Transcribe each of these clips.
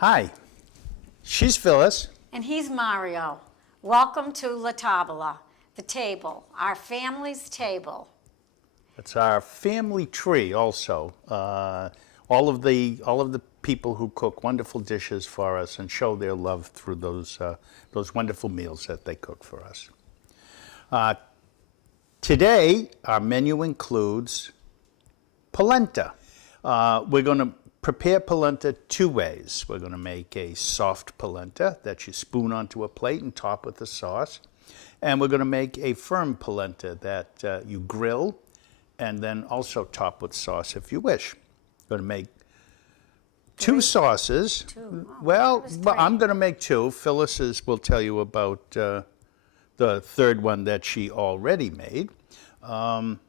Hi, she's Phyllis. And he's Mario. Welcome to LaTabella, the table, our family's table. It's our family tree also. All of the people who cook wonderful dishes for us and show their love through those wonderful meals that they cook for us. Today, our menu includes polenta. We're going to prepare polenta two ways. We're going to make a soft polenta that you spoon onto a plate and top with the sauce. And we're going to make a firm polenta that you grill and then also top with sauce if you wish. We're going to make two sauces. Well, I'm going to make two. Phyllis will tell you about the third one that she already made. I'm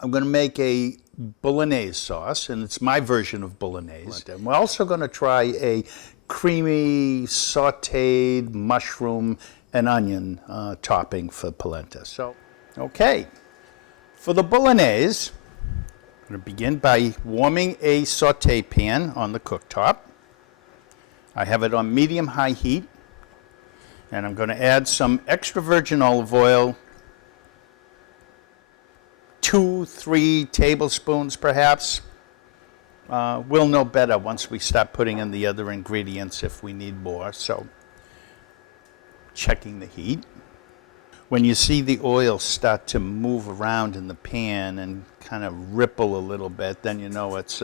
going to make a Bolognese sauce, and it's my version of Bolognese. And we're also going to try a creamy sautéed mushroom and onion topping for polenta. So, okay, for the Bolognese, I'm going to begin by warming a sauté pan on the cooktop. I have it on medium-high heat, and I'm going to add some extra virgin olive oil, 2-3 tablespoons perhaps. We'll know better once we start putting in the other ingredients if we need more. So, checking the heat. When you see the oil start to move around in the pan and kind of ripple a little bit, then you know it's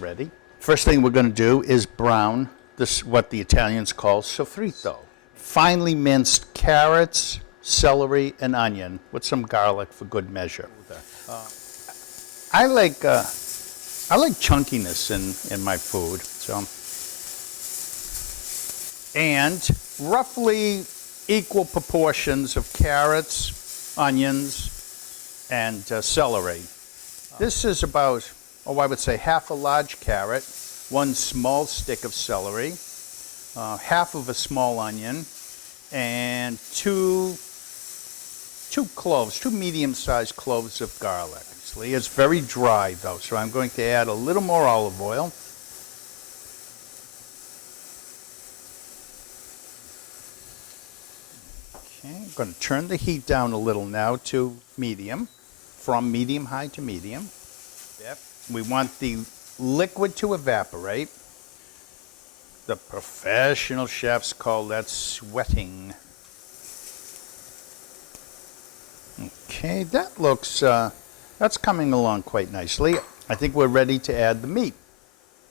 ready. First thing we're going to do is brown this, what the Italians call sofrito. Finely minced carrots, celery, and onion with some garlic for good measure. I like chunkiness in my food, so. And roughly equal proportions of carrots, onions, and celery. This is about, I would say half a large carrot, one small stick of celery, half of a small onion, and two medium-sized cloves of garlic. It's very dry though, so I'm going to add a little more olive oil. Okay, I'm going to turn the heat down a little now to medium, from medium-high to medium. Yep. We want the liquid to evaporate. The professional chefs call that sweating. Okay, that looks, that's coming along quite nicely. I think we're ready to add the meat.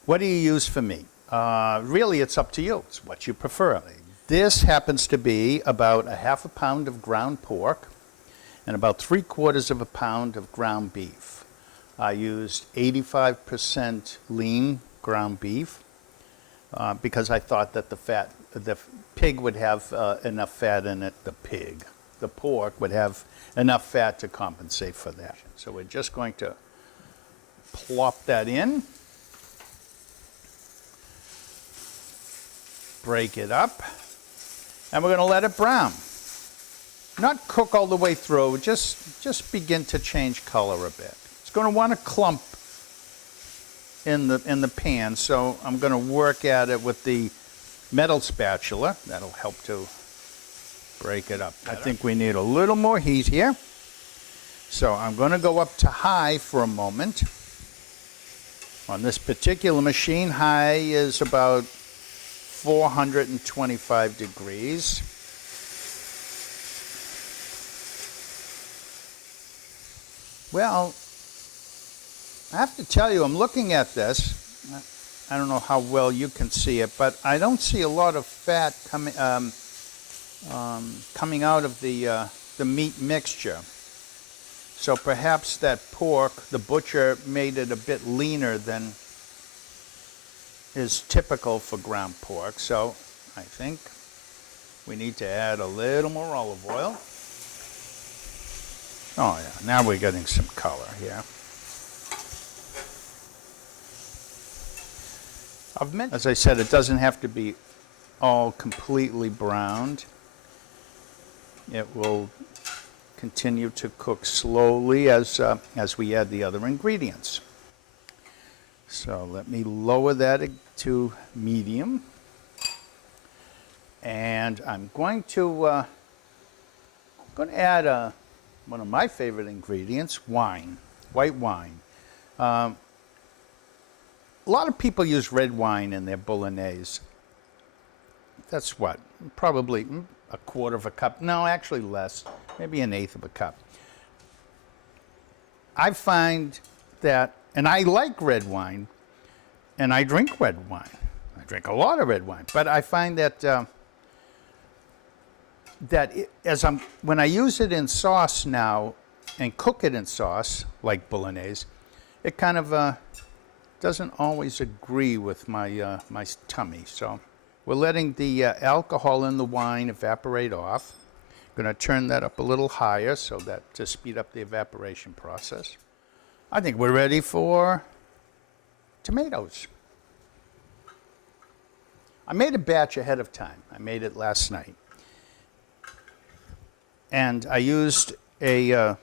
What do you use for meat? Really, it's up to you. It's what you prefer. This happens to be about a half a pound of ground pork and about 3/4 of a pound of ground beef. I used 85% lean ground beef because I thought that the pig would have enough fat in it, the pork would have enough fat to compensate for that. So we're just going to plop that in, break it up, and we're going to let it brown. Not cook all the way through, just begin to change color a bit. It's going to want to clump in the pan, so I'm going to work at it with the metal spatula. That'll help to break it up. I think we need a little more heat here. So I'm going to go up to high for a moment. On this particular machine, high is about 425 degrees. Well, I have to tell you, I'm looking at this. I don't know how well you can see it, but I don't see a lot of fat coming out of the meat mixture. So perhaps that pork, the butcher made it a bit leaner than is typical for ground pork. So I think we need to add a little more olive oil. Oh yeah, now we're getting some color here. As I said, it doesn't have to be all completely browned. It will continue to cook slowly as we add the other ingredients. So let me lower that to medium. And I'm going to add one of my favorite ingredients, wine, white wine. A lot of people use red wine in their bolognese. That's what? Probably a quarter of a cup. No, actually less. Maybe an eighth of a cup. I find that, and I like red wine, and I drink red wine. I drink a lot of red wine. But I find that when I use it in sauce now and cook it in sauce, like bolognese, it kind of doesn't always agree with my my tummy. So we're letting the alcohol in the wine evaporate off. Going to turn that up a little higher so that to speed up the evaporation process. I think we're ready for tomatoes. I made a batch ahead of time. I made it last night. And I used a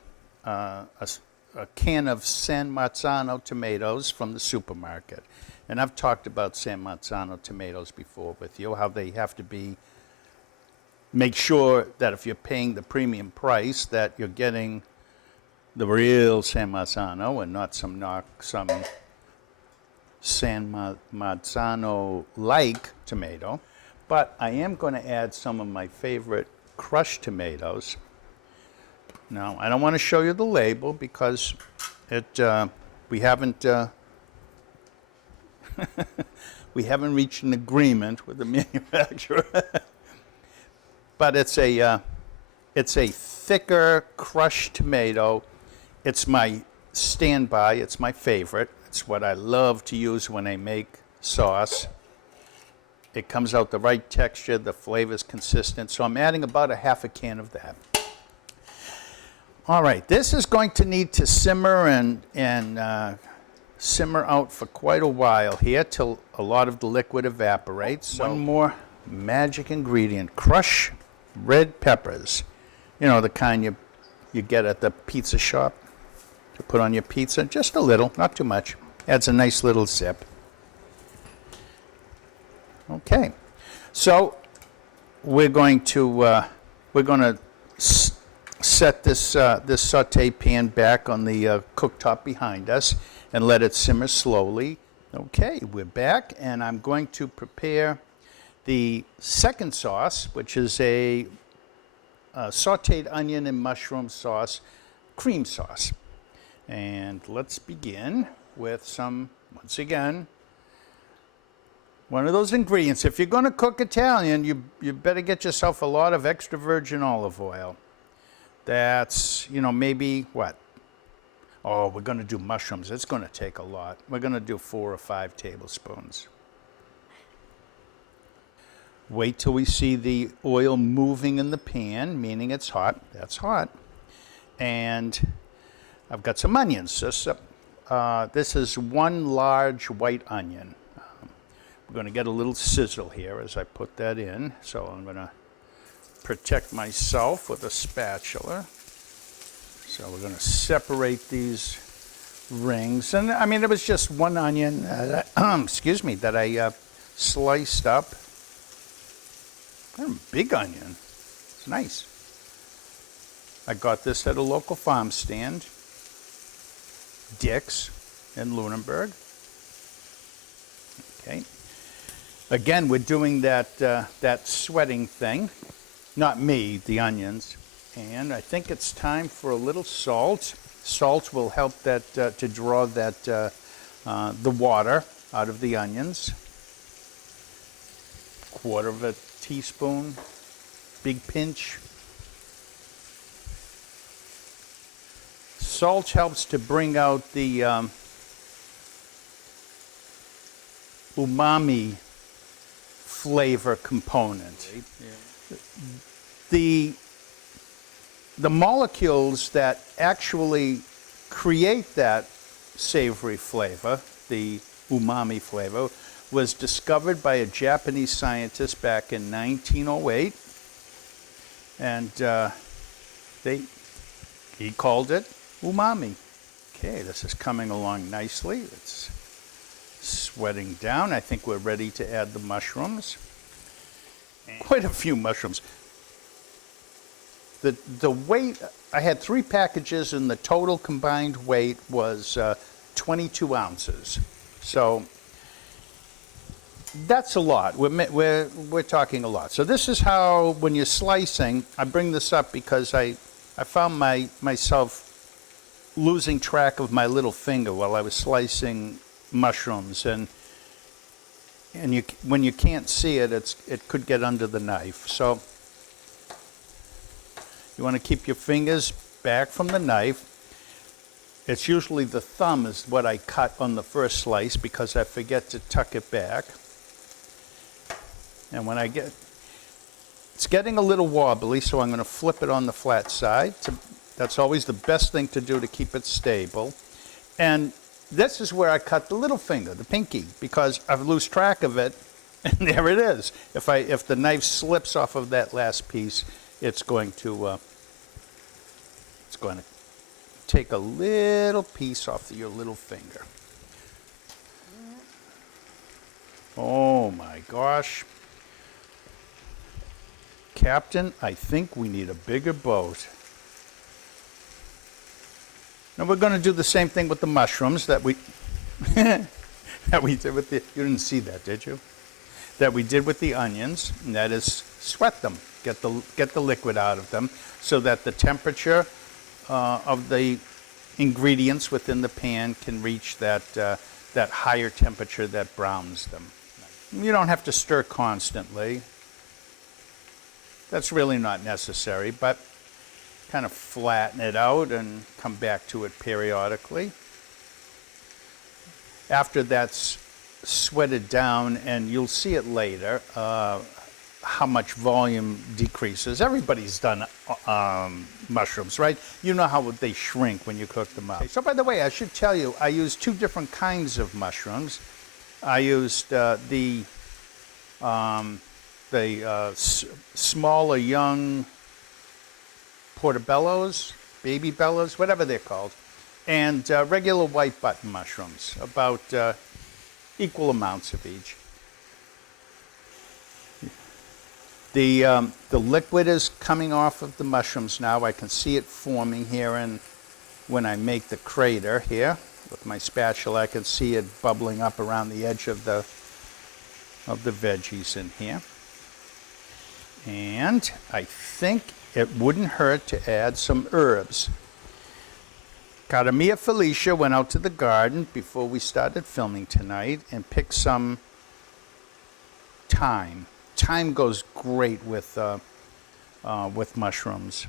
can of San Marzano tomatoes from the supermarket. And I've talked about San Marzano tomatoes before with you, how they have to be, make sure that if you're paying the premium price that you're getting the real San Marzano and not some San Marzano-like tomato. But I am going to add some of my favorite crushed tomatoes. Now, I don't want to show you the label because we haven't we haven't reached an agreement with the manufacturer. But it's a thicker crushed tomato. It's my standby. It's my favorite. It's what I love to use when I make sauce. It comes out the right texture. The flavor's consistent. So I'm adding about a half a can of that. All right, this is going to need to simmer and simmer out for quite a while here till a lot of the liquid evaporates. So one more magic ingredient, crushed red peppers. You know, the kind you get at the pizza shop to put on your pizza. Just a little, not too much. Adds a nice little zip. Okay, so we're going to set this this saute pan back on the cooktop behind us and let it simmer slowly. Okay, we're back, and I'm going to prepare the second sauce, which is a sauteed onion and mushroom sauce, cream sauce. And let's begin with some, once again, one of those ingredients. If you're going to cook Italian, you better get yourself a lot of extra virgin olive oil. That's, you know, maybe what? Oh, we're going to do mushrooms. It's going to take a lot. We're going to do 4 or 5 tablespoons. Wait till we see the oil moving in the pan, meaning it's hot. That's hot. And I've got some onions. This is 1 large white onion. We're going to get a little sizzle here as I put that in. So I'm going to protect myself with a spatula. So we're going to separate these rings. And I mean, it was just 1 onion, excuse me, that I sliced up. Big onion. It's nice. I got this at a local farm stand, Dick's in Lunenburg. Okay. Again, we're doing that sweating thing. Not me, the onions. And I think it's time for a little salt. Salt will help that to draw that the water out of the onions. 1/4 teaspoon, big pinch. Salt helps to bring out the umami flavor component. Yeah. The molecules that actually create that savory flavor, the umami flavor, was discovered by a Japanese scientist back in 1908, and he called it umami. Okay, this is coming along nicely. Let's sweating down. I think we're ready to add the mushrooms. Quite a few mushrooms. The weight, I had 3 packages and the total combined weight was 22 ounces. So that's a lot. We're talking a lot. So this is how, when you're slicing, I bring this up because I found myself losing track of my little finger while I was slicing mushrooms, and when you can't see it, it could get under the knife. So you want to keep your fingers back from the knife. It's usually the thumb is what I cut on the first slice because I forget to tuck it back. And when it's getting a little wobbly, so I'm going to flip it on the flat side. That's always the best thing to do to keep it stable. And this is where I cut the little finger, the pinky, because I lose track of it, and there it is. If the knife slips off of that last piece, it's going to take a little piece off your little finger. Oh my gosh. Captain, I think we need a bigger boat. Now we're going to do the same thing with the mushrooms that we that we did with the, you didn't see that, did you? That we did with the onions, and that is sweat them, get the liquid out of them, so that the temperature of the ingredients within the pan can reach that higher temperature that browns them. You don't have to stir constantly. That's really not necessary, but kind of flatten it out and come back to it periodically. After that's sweated down, and you'll see it later, how much volume decreases. Everybody's done mushrooms, right? You know how they shrink when you cook them up. So by the way, I should tell you, I used 2 different kinds of mushrooms. I used the smaller young portobellos, baby bellas, whatever they're called, and regular white button mushrooms, about equal amounts of each. The liquid is coming off of the mushrooms now. I can see it forming here, and when I make the crater here with my spatula, I can see it bubbling up around the edge of the veggies in here. And I think it wouldn't hurt to add some herbs. Cara mia Felicia went out to the garden before we started filming tonight and picked some thyme. Thyme goes great with mushrooms.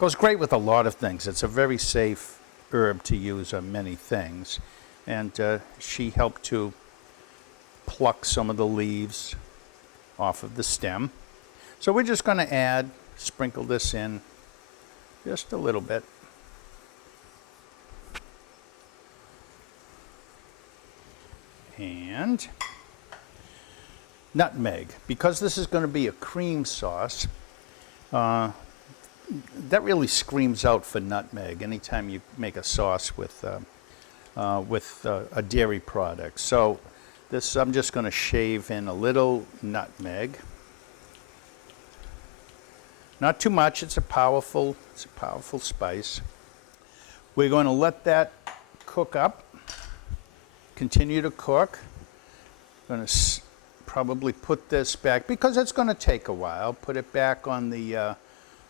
Goes great with a lot of things. It's a very safe herb to use on many things. And she helped to pluck some of the leaves off of the stem. So we're just going to sprinkle this in just a little bit. And nutmeg. Because this is going to be a cream sauce, that really screams out for nutmeg anytime you make a sauce with a dairy product. So this, I'm just going to shave in a little nutmeg. Not too much. It's a powerful spice. We're going to let that cook up. Continue to cook. I'm going to probably put this back because it's going to take a while. Put it back on the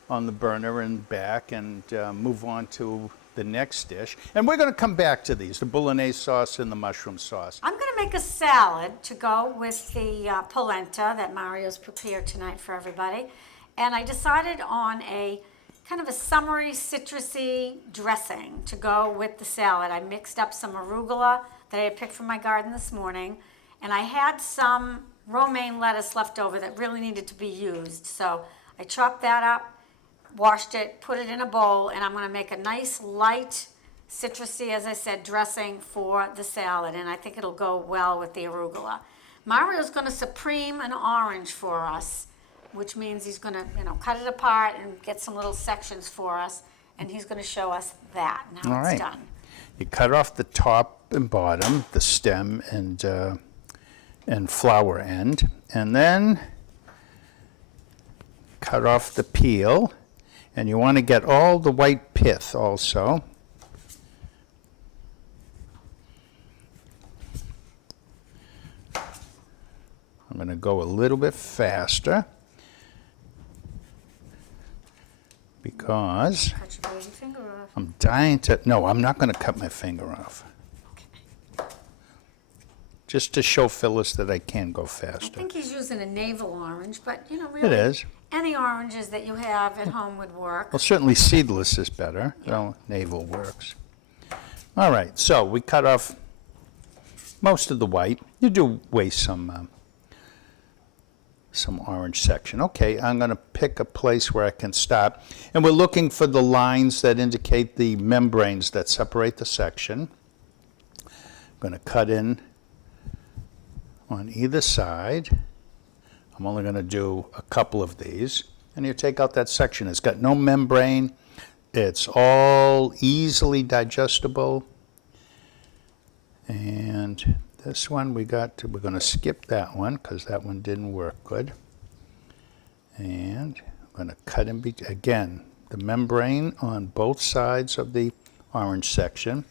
burner and back, and move on to the next dish. And we're going to come back to these: the bolognese sauce and the mushroom sauce. I'm going to make a salad to go with the polenta that Mario's prepared tonight for everybody. And I decided on a kind of a summery, citrusy dressing to go with the salad. I mixed up some arugula that I had picked from my garden this morning, and I had some romaine lettuce left over that really needed to be used. So I chopped that up, washed it, put it in a bowl, and I'm going to make a nice light, citrusy, as I said, dressing for the salad, and I think it'll go well with the arugula. Mario's going to supreme an orange for us, which means he's going to, cut it apart and get some little sections for us, and he's going to show us that now it's done. You cut off the top and bottom, the stem and flower end, and then cut off the peel. And you want to get all the white pith also. I'm going to go a little bit faster because Cut your baby finger off. I'm dying to, no, I'm not going to cut my finger off. Okay. Just to show Phyllis that I can go I faster. think he's using a navel orange, but you know, really, It is. any oranges that you have at home would work. Well, certainly seedless is better. No, navel works. All right, so we cut off most of the white. You do waste some orange section. Okay, I'm going to pick a place where I can stop. And we're looking for the lines that indicate the membranes that separate the section. I'm going to cut in on either side. I'm only going to do a couple of these. And you take out that section. It's got no membrane. It's all easily digestible. And this one we're going to skip that one because that one didn't work good. And I'm going to cut in again the membrane on both sides of the orange section.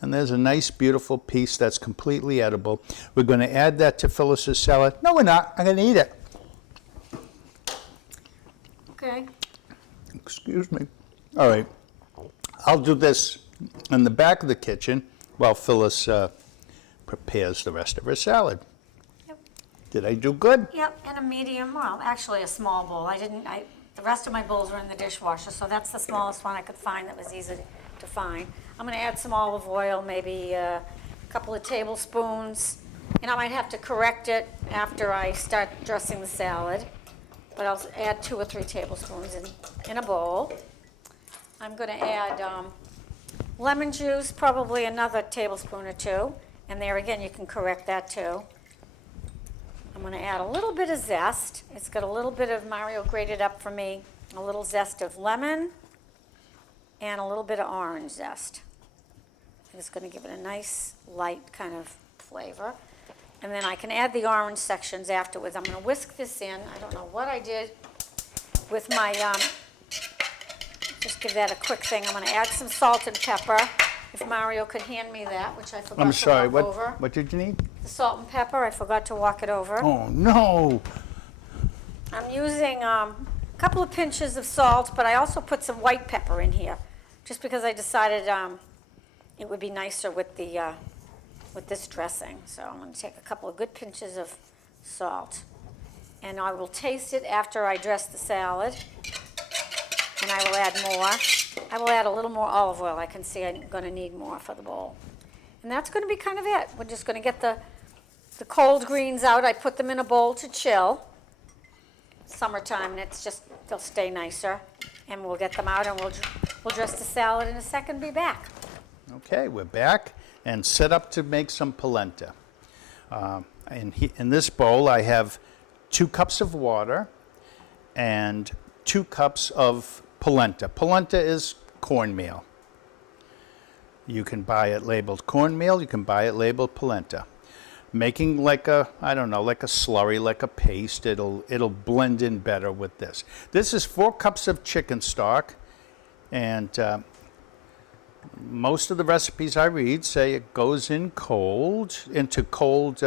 And there's a nice, beautiful piece that's completely edible. We're going to add that to Phyllis's salad. No, we're not. I'm going to eat it. Okay. Excuse me. All right. I'll do this in the back of the kitchen while Phyllis prepares the rest of her salad. Yep. Did I do good? Yep, and a medium, well, actually a small bowl. The rest of my bowls were in the dishwasher, so that's the smallest one I could find that was easy to find. I'm going to add some olive oil, maybe a couple of tablespoons. And I might have to correct it after I start dressing the salad, but I'll add 2 or 3 tablespoons in a bowl. I'm going to add lemon juice, probably another tablespoon or 2. And there again, you can correct that too. I'm going to add a little bit of zest. It's got a little bit of, Mario grated up for me, a little zest of lemon and a little bit of orange zest. It's going to give it a nice, light kind of flavor. And then I can add the orange sections afterwards. I'm going to whisk this in. I don't know what I did with my, just give that a quick thing. I'm going to add some salt and pepper. If Mario could hand me that, which I forgot I'm sorry, to walk over. what did you need? The salt and pepper, I forgot to walk it over. Oh, no. I'm using a couple of pinches of salt, but I also put some white pepper in here, just because I decided it would be nicer with this dressing. So I'm going to take a couple of good pinches of salt, and I will taste it after I dress the salad, and I will add more. I will add a little more olive oil. I can see I'm going to need more for the bowl. And that's going to be kind of it. We're just going to get the cold greens out. I put them in a bowl to chill. Summertime, and it's just, they'll stay nicer. And we'll get them out, and we'll dress the salad in a second, be back. Okay, we're back and set up to make some polenta. In this bowl, I have 2 cups of water and 2 cups of polenta. Polenta is cornmeal. You can buy it labeled cornmeal, you can buy it labeled polenta. Making like a, I don't know, like a slurry, like a paste, it'll blend in better with this. This is 4 cups of chicken stock, and most of the recipes I read say it goes in into cold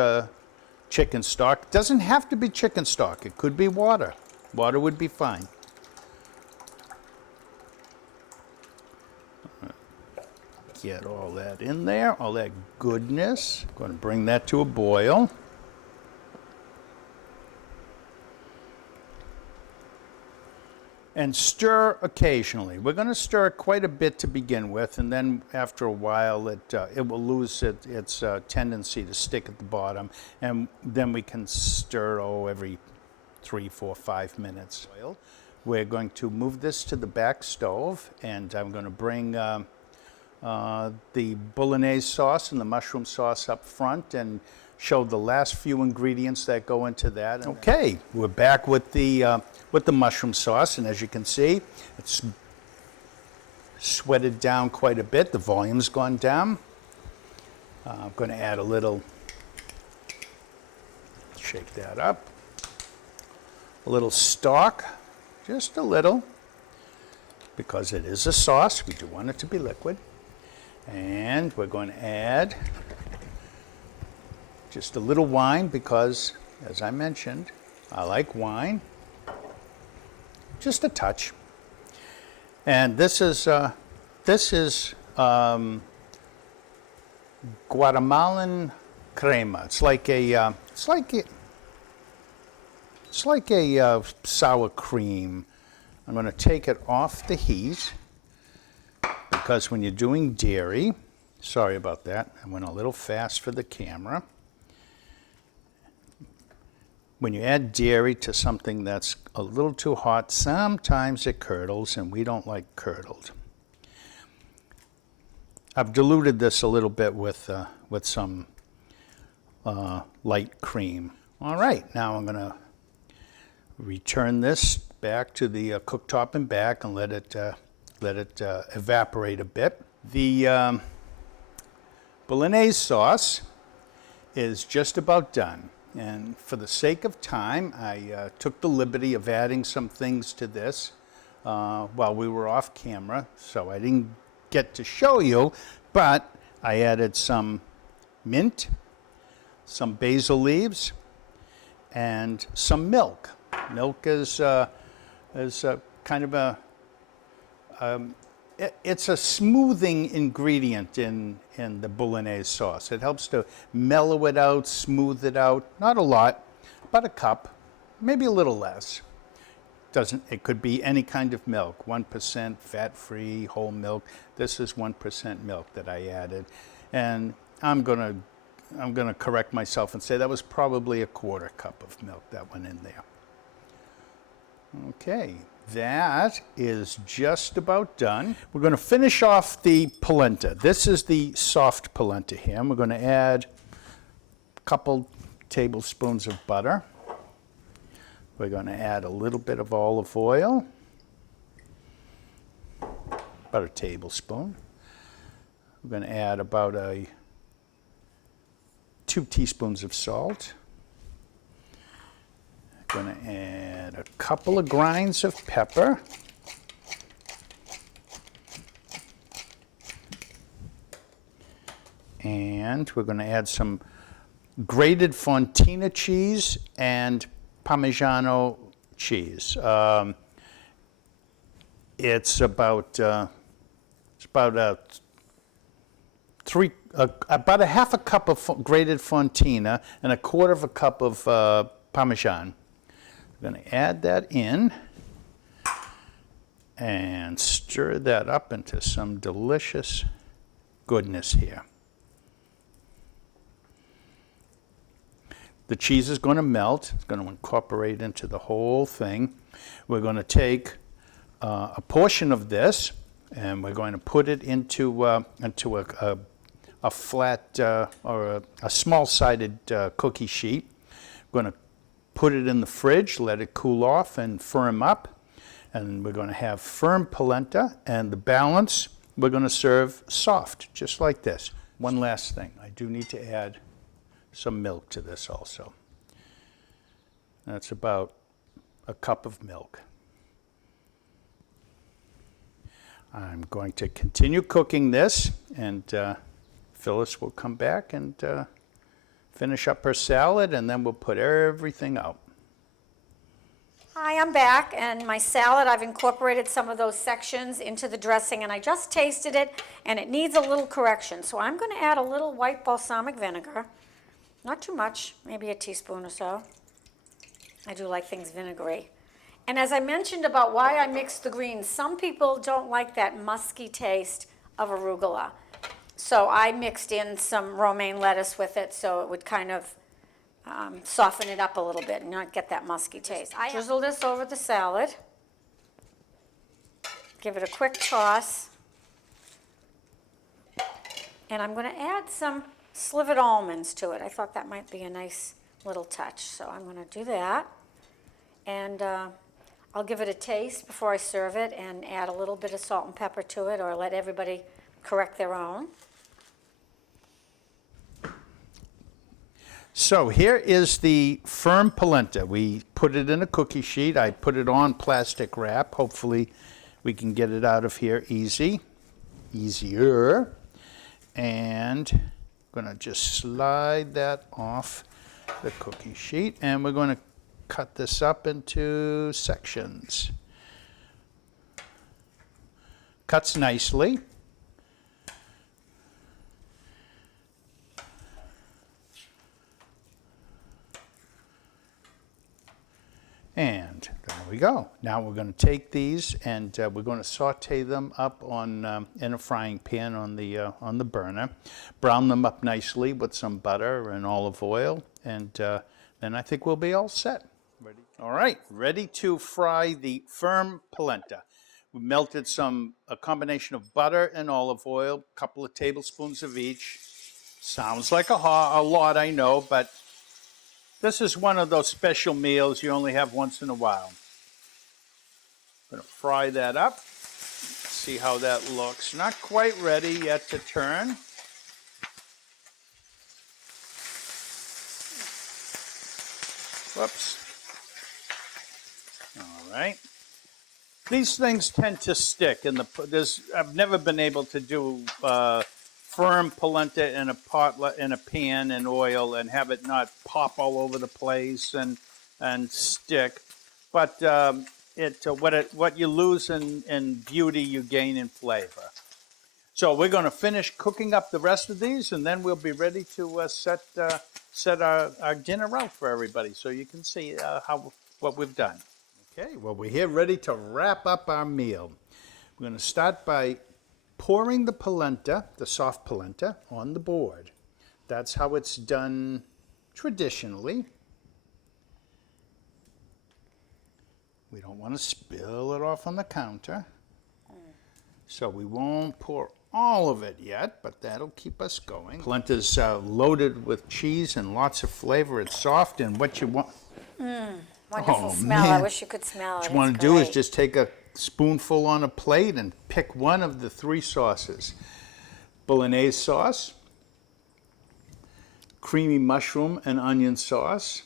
chicken stock. Doesn't have to be chicken stock, it could be water. Water would be fine. Get all that in there, all that goodness. Going to bring that to a boil. And stir occasionally. We're going to stir quite a bit to begin with, and then after a while it will lose its tendency to stick at the bottom, and then we can stir every 3, 4, 5 minutes. We're going to move this to the back stove, and I'm going to bring the bolognese sauce and the mushroom sauce up front and show the last few ingredients that go into that. Okay, we're back with the mushroom sauce, and as you can see, it's sweated down quite a bit. The volume's gone down. I'm going to add a little, shake that up, a little stock, just a little, because it is a sauce. We do want it to be liquid. And we're going to add just a little wine because, as I mentioned, I like wine. Just a touch. And this is Guatemalan crema. It's like a sour cream. I'm going to take it off the heat because when you're doing dairy, sorry about that, I went a little fast for the camera. When you add dairy to something that's a little too hot, sometimes it curdles, and we don't like curdled. I've diluted this a little bit with some light cream. All right, now I'm going to return this back to the cooktop and back and let it evaporate a bit. The Bolognese sauce is just about done. And for the sake of time, I took the liberty of adding some things to this while we were off camera, so I didn't get to show you, but I added some mint, some basil leaves, and some milk. Milk is kind of it's a smoothing ingredient in the Bolognese sauce. It helps to mellow it out, smooth it out. Not a lot, about a cup, maybe a little less. It could be any kind of milk, 1% fat-free, whole milk. This is 1% milk that I added. And I'm gonna correct myself and say that was probably a quarter cup of milk that went in there. Okay, that is just about done. We're going to finish off the polenta. This is the soft polenta here. And we're going to add a couple tablespoons of butter. We're going to add a little bit of olive oil, about a tablespoon. We're going to add about 2 teaspoons of salt. Going to add a couple of grinds of pepper. And we're going to add some grated Fontina cheese and Parmigiano cheese. It's about a half a cup of grated Fontina and a quarter of a cup of Parmesan. I'm going to add that in and stir that up into some delicious goodness here. The cheese is going to melt. It's going to incorporate into the whole thing. We're going to take a portion of this and we're going to put it into a flat or a small-sided cookie sheet. We're going to put it in the fridge, let it cool off and firm up. And we're going to have firm polenta, and the balance we're going to serve soft, just like this. One last thing, I do need to add some milk to this also. That's about a cup of milk. I'm going to continue cooking this, and Phyllis will come back and finish up her salad, and then we'll put everything out. Hi, I'm back, and my salad, I've incorporated some of those sections into the dressing, and I just tasted it, and it needs a little correction. So I'm going to add a little white balsamic vinegar. Not too much, maybe a teaspoon or so. I do like things vinegary. And as I mentioned about why I mixed the greens, some people don't like that musky taste of arugula. So I mixed in some romaine lettuce with it so it would kind of soften it up a little bit and not get that musky taste. I drizzle this over the salad. Give it a quick toss. And I'm going to add some slivered almonds to it. I thought that might be a nice little touch. So I'm going to do that. And I'll give it a taste before I serve it and add a little bit of salt and pepper to it, or let everybody correct their own. So here is the firm polenta. We put it in a cookie sheet. I put it on plastic wrap. Hopefully we can get it out of here easier. And I'm going to just slide that off the cookie sheet, and we're going to cut this up into sections. Cuts nicely. And there we go. Now we're going to take these and we're going to saute them up on in a frying pan on the burner. Brown them up nicely with some butter and olive oil, and then I think we'll be all set. Ready? All right, ready to fry the firm polenta. We melted a combination of butter and olive oil, a couple of tablespoons of each. Sounds like a lot, I know, but this is one of those special meals you only have once in a while. I'm going to fry that up. See how that looks. Not quite ready yet to turn. Whoops. All right. These things tend to stick. I've never been able to do firm polenta in a pan in oil and have it not pop all over the place and stick. But what you lose in beauty, you gain in flavor. So we're going to finish cooking up the rest of these, and then we'll be ready to set our dinner out for everybody, so you can see what we've done. Okay, well, we're here ready to wrap up our meal. We're going to start by pouring the polenta, the soft polenta, on the board. That's how it's done traditionally. We don't want to spill it off on the counter. So we won't pour all of it yet, but that'll keep us going. Polenta's loaded with cheese and lots of flavor. It's soft, and what you want... Wonderful smell. Man. I wish you could smell it. What you want to do is just take a spoonful on a plate and pick one of the three sauces. Bolognese sauce, creamy mushroom and onion sauce.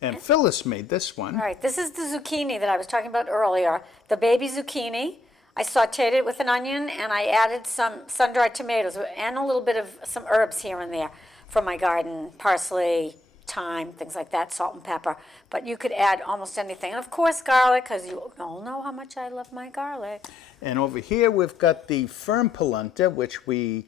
And Phyllis made this one. Right, this is the zucchini that I was talking about earlier. The baby zucchini. I sauteed it with an onion, and I added some sun-dried tomatoes and a little bit of some herbs here and there from my garden, parsley, thyme, things like that, salt and pepper. But you could add almost anything. And of course garlic, because you all know how much I love my garlic. And over here we've got the firm polenta, which we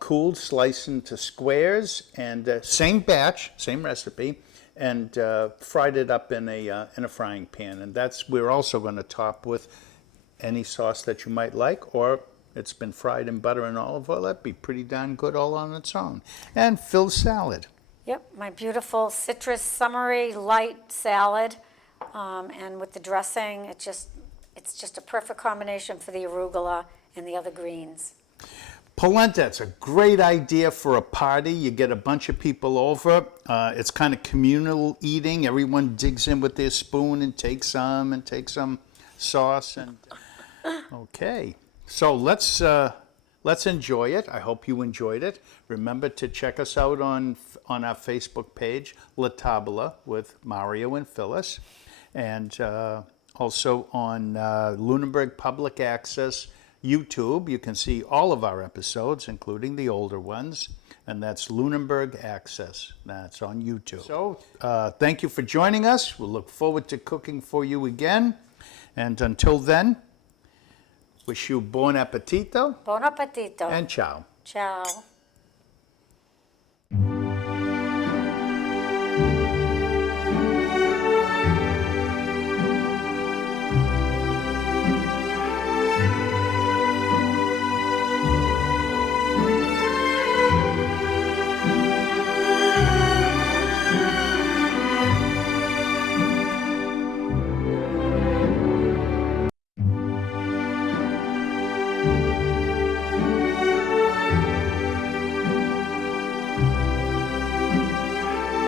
cooled, sliced into squares, and same batch, same recipe, and fried it up in a frying pan. And we're also going to top with any sauce that you might like, or it's been fried in butter and olive oil. That'd be pretty darn good all on its own. And Phil's salad. Yep, my beautiful citrus summery light salad, and with the dressing, it's just a perfect combination for the arugula and the other greens. Polenta, it's a great idea for a party. You get a bunch of people over. It's kind of communal eating. Everyone digs in with their spoon and takes some sauce. And okay, so let's enjoy it. I hope you enjoyed it. Remember to check us out on our Facebook page, LaTabella, with Mario and Phyllis, and also on Lunenburg Public Access YouTube. You can see all of our episodes, including the older ones, and that's Lunenburg Access. That's on YouTube. So thank you for joining us. We'll look forward to cooking for you again, and until then, wish you buon appetito. Buon appetito. And ciao. Ciao.